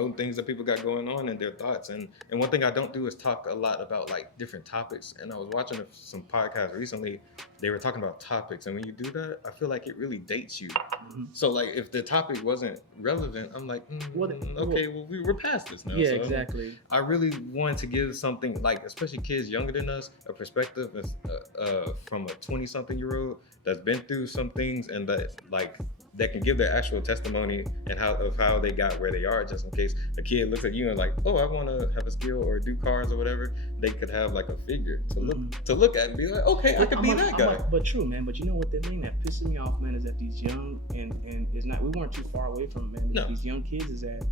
promoting things that people got going on and their thoughts. And one thing I don't do is talk a lot about like different topics. And I was watching some podcasts recently. They were talking about topics, and when you do that, I feel like it really dates you. Mhm. So like if the topic wasn't relevant, I'm like, okay, well we're past this now. Yeah, So exactly. I really want to give something like, especially kids younger than us, a perspective from a 20-something-year-old that's been through some things and that can give their actual testimony and how they got where they are, just in case a kid looks at you and like, oh, I want to have a skill or do cars or whatever. They could have like a figure to look at and be like, okay, I could be that guy. But true, man. But you know what the thing that pisses me off, man, is that these young and it's not. We weren't too far away from it, man. No. These young kids is that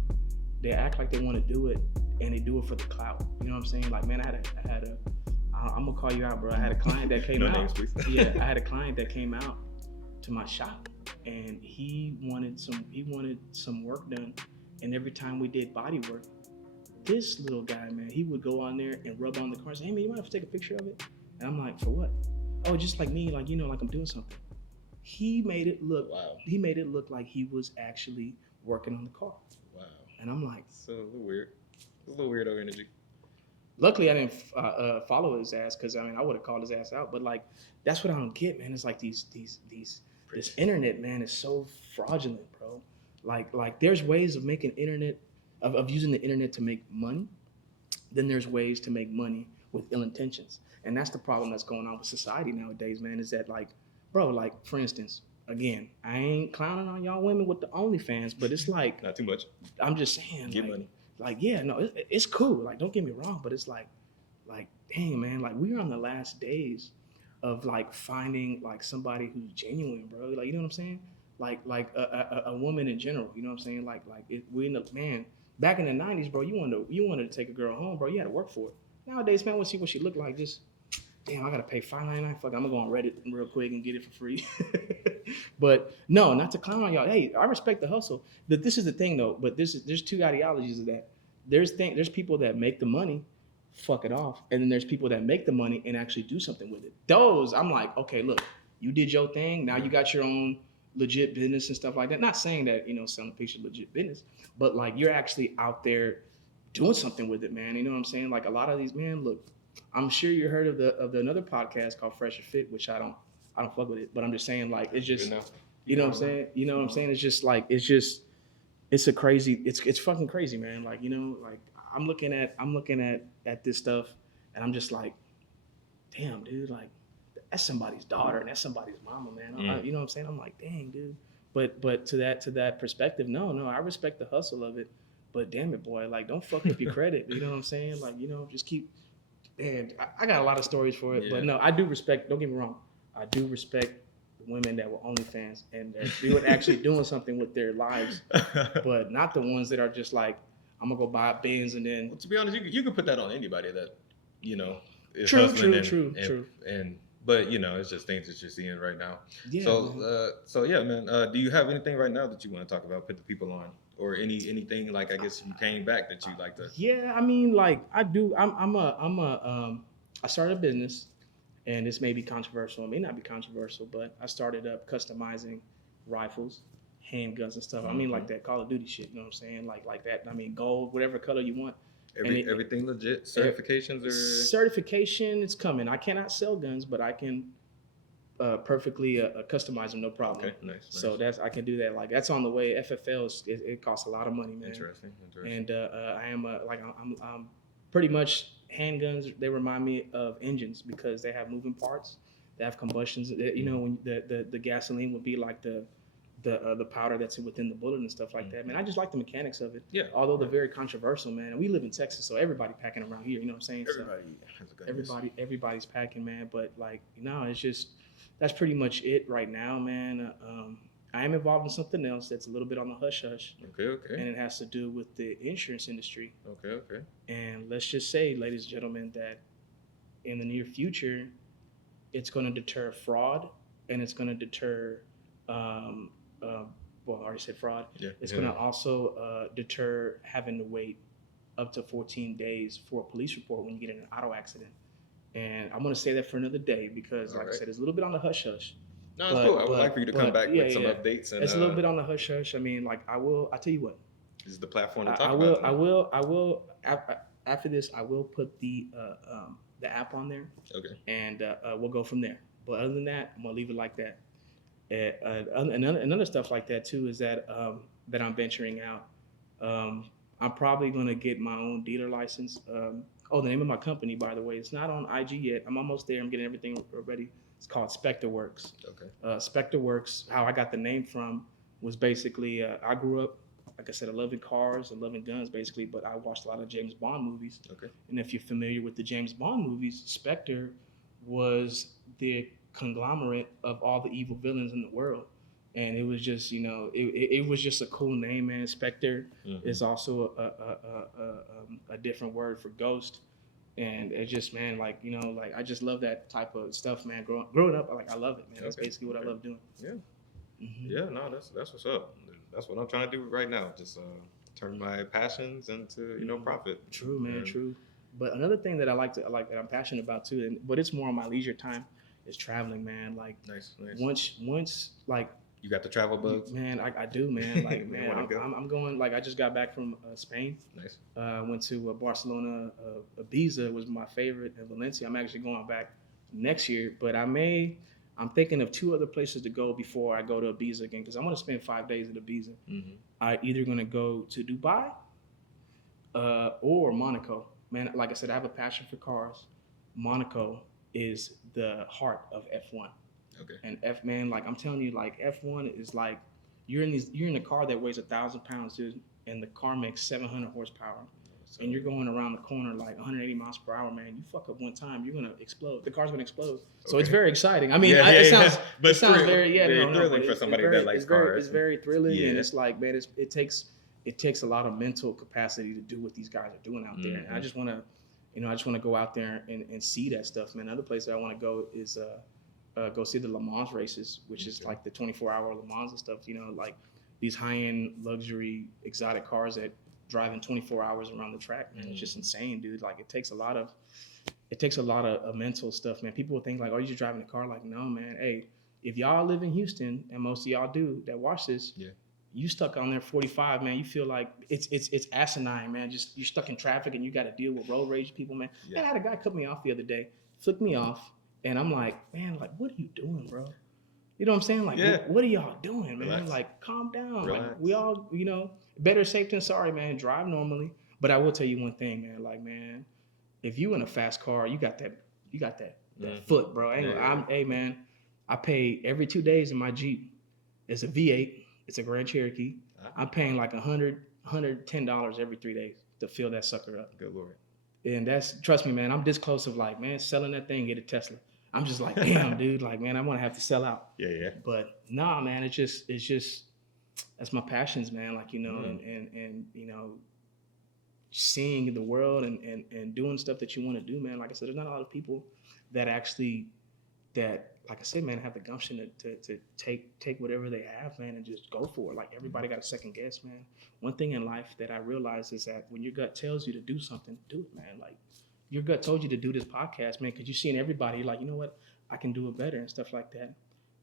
they act like they want to do it and they do it for the clout. You know what I'm saying? Like, man, I'm gonna call you out, bro. I had a client that came No out. names, please. Yeah, I had a client that came out to my shop, and he wanted some work done. And every time we did body work, this little guy, man, he would go on there and rub on the car and say, hey man, you want to take a picture of it? And I'm like, for what? Oh, just like me, like, you know, like I'm doing something. He made it look like he was actually working on the car. Wow. And I'm like, so a little weird. A little weirdo energy. Luckily, I didn't follow his ass, because I mean, I would have called his ass out. But like, that's what I don't get, man. It's like this internet, man, is so fraudulent, bro. Like there's ways of making internet, of using the internet to make money. Then there's ways to make money with ill intentions, and that's the problem that's going on with society nowadays, man. Is that like, bro, like for instance, again, I ain't clowning on y'all women with the OnlyFans, but it's like not too much. I'm just saying, get like, money. Like, yeah, no, it's cool. Like, don't get me wrong, but it's like, dang, man, like we're on the last days of like finding like somebody who's genuine, bro. Like, you know what I'm saying? Like a woman in general. You know what I'm saying? We in the man back in the '90s, bro. You wanted to take a girl home, bro. You had to work for it. Nowadays, man, I want to see what she looked like. Just damn, I gotta pay $5.99. Fuck, I'm gonna go on Reddit real quick and get it for free. But no, not to clown on y'all. Hey, I respect the hustle. This is the thing though. But there's two ideologies of that. There's people that make the money, fuck it off, and then there's people that make the money and actually do something with it. Those, I'm like, okay, look, you did your thing. Now you got your own legit business and stuff like that. Not saying that, you know, selling pictures legit business, but like you're actually out there doing something with it, man. You know what I'm saying? Like a lot of these, man, look, I'm sure you heard of the another podcast called Fresh and Fit, which I don't fuck with it, but I'm just saying, like, it's just, you know what I'm saying? You know what I'm saying? It's just like, it's a crazy, it's fucking crazy, man. Like, you know, like I'm looking at this stuff and I'm just like, damn, dude, like that's somebody's daughter and that's somebody's mama, man. You know what I'm saying? I'm like, dang, dude. But to that perspective, no, I respect the hustle of it, but damn it, boy, like don't fuck up your credit. You know what I'm saying? Like, you know, just keep. And I got a lot of stories for it, but no, I do respect. Don't get me wrong, I do respect the women that were OnlyFans and that they were actually doing something with their lives, but not the ones that are just like, I'm gonna go buy a Benz and then. Well, to be honest, you could put that on anybody that, you know, is true, hustling. True. But you know, it's just things that you're seeing right now. Yeah. So yeah, man. Do you have anything right now that you want to talk about? Put the people on, or anything like, I guess you came back that you like to. Yeah, I mean, like I do. I started a business, and this may be controversial. It may not be controversial, but I started up customizing rifles, handguns, and stuff. I mean, like that Call of Duty shit. You know what I'm saying? Like that. I mean, gold, whatever color you want. Everything legit. Certifications or certification. It's coming. I cannot sell guns, but I can perfectly customize them, no problem. Okay, nice. So I can do that. Like that's on the way. FFL it costs a lot of money, man. Interesting. And I'm pretty much handguns. They remind me of engines because they have moving parts. They have combustions. You know, when the gasoline would be like the powder that's within the bullet and stuff like that, man. I just like the mechanics of it. Yeah. Although they're very controversial, man. And we live in Texas, so everybody packing around here. You know what I'm saying? Everybody's packing, man. But like, it's just that's pretty much it right now, man. I am involved in something else that's a little bit on the hush hush. Okay. And it has to do with the insurance industry. Okay. And let's just say, ladies and gentlemen, that in the near future, it's going to deter fraud, and it's going to deter. Well, I already said fraud. Yeah. It's going to also deter having to wait up to 14 days for a police report when you get in an auto accident. And I'm going to say that for another day because, like I said, it's a little bit on the hush hush. No, it's cool. I would like for you to come back with some updates. And it's a little bit on the hush hush. I mean, like I'll tell you what. is the platform to talk I about will. it. I will. After this, I will put the app on there, Okay. and we'll go from there. But other than that, I'm gonna leave it like that. Another stuff like that too is that that I'm venturing out. I'm probably gonna get my own dealer license. The name of my company, by the way, it's not on IG yet. I'm almost there. I'm getting everything ready. It's called Spectre Works. Okay. Spectre Works. How I got the name from was basically I grew up, like I said, I loving cars and loving guns, basically. But I watched a lot of James Bond movies. Okay. And if you're familiar with the James Bond movies, Spectre was the conglomerate of all the evil villains in the world. And it was just, it was just a cool name, man. Spectre is also a different word for ghost. And it's just, man, like, like I just love that type of stuff, man. Growing up, I love it, man. That's basically what I love doing. Yeah. Mm-hmm. Yeah, no, that's what's up. That's what I'm trying to do right now. Just turn my passions into, profit. True, man, true. But another thing that I like that I'm passionate about too, but it's more on my leisure time, is traveling, man. Like nice. Once like you got the travel bugs, man. I do, man. Like man, I'm going. Like I just got back from Spain. Nice. Went to Barcelona. Ibiza was my favorite, and Valencia. I'm actually going back next year, but I'm thinking of 2 other places to go before I go to Ibiza again, because I want to spend 5 days at Ibiza. Mm-hmm. I either gonna go to Dubai or Monaco. Man, like I said, I have a passion for cars. Monaco is the heart of F1. Okay. And like I'm telling you, like F1 is like you're in a car that weighs 1,000 pounds, dude, and the car makes 700 horsepower. So, and you're going around the corner like 180 miles per hour, man. You fuck up one time, you're gonna explode. The car's gonna explode. Okay. So it's very exciting. I mean, it sounds very thrilling for somebody that likes cars. It's very thrilling, and it's like, man, it takes a lot of mental capacity to do what these guys are doing out there. And I just want to go out there and see that stuff, man. Another place that I want to go is go see the Le Mans races, which is like the 24-hour Le Mans and stuff. Like these high-end luxury exotic cars that drive in 24 hours around the track, man. It's just insane, dude. Like it takes a lot of mental stuff, man. People think like, oh, you're just driving a car. Like, no, man. Hey, if y'all live in Houston, and most of y'all do that watch this, you stuck on there 45, man. You feel like it's asinine, man. Just you're stuck in traffic and you got to deal with road rage people, man. Yeah. I had a guy cut me off the other day, flicked me off, and I'm like, man, like, what are you doing, bro? You know what I'm saying? Like, what are y'all doing, man? Relax. Like, calm down. Relax. Like, we all, better safe than sorry, man. Drive normally. But I will tell you one thing, man. Like, man, if you in a fast car, you got that foot, bro. Hey, man, I pay every 2 days in my Jeep. It's a V8. It's a Grand Cherokee. I'm paying like $110 every 3 days to fill that sucker up. Good Lord. And trust me, man, I'm this close of like, man, selling that thing, get a Tesla. I'm just like, damn, dude, like, man, I want to have to sell out. Yeah. But nah, man, it's just that's my passions, man. Like, and seeing the world and doing stuff that you want to do, man. Like I said, there's not a lot of people that like I said, man, have the gumption to take whatever they have, man, and just go for it. Like everybody got a second guess, man. One thing in life that I realized is that when your gut tells you to do something, do it, man. Like your gut told you to do this podcast, man, because you're seeing everybody like, you know what, I can do it better and stuff like that.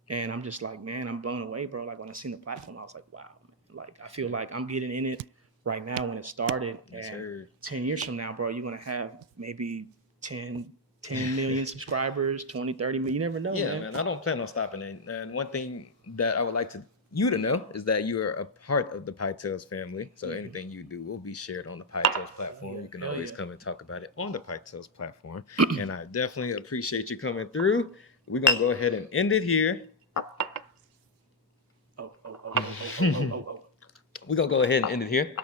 And I'm just like, man, I'm blown away, bro. Like when I seen the platform, I was like, wow, man. Like I feel like I'm getting in it right now when it started. Yes, and sir. 10 years from now, bro, you're going to have maybe 10 million subscribers, 20, 30 million. You never know, man. I don't plan on stopping it. And one thing that I would like you to know is that you are a part of the Pie Tales family. So anything you do will be shared on the Pie Tales platform. You can always come and talk about it on the Pie Tales platform. And I definitely appreciate you coming through. We're going to go ahead and end it here. We're going to go ahead and end it here.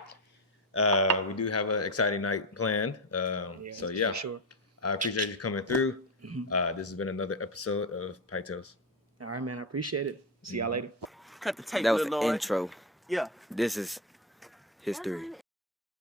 We do have an exciting night planned. For sure. I appreciate you coming through. This has been another episode of Pie Tales. All right, man. I appreciate it. See y'all later. Cut the tape, that was the intro. Yeah. This is history.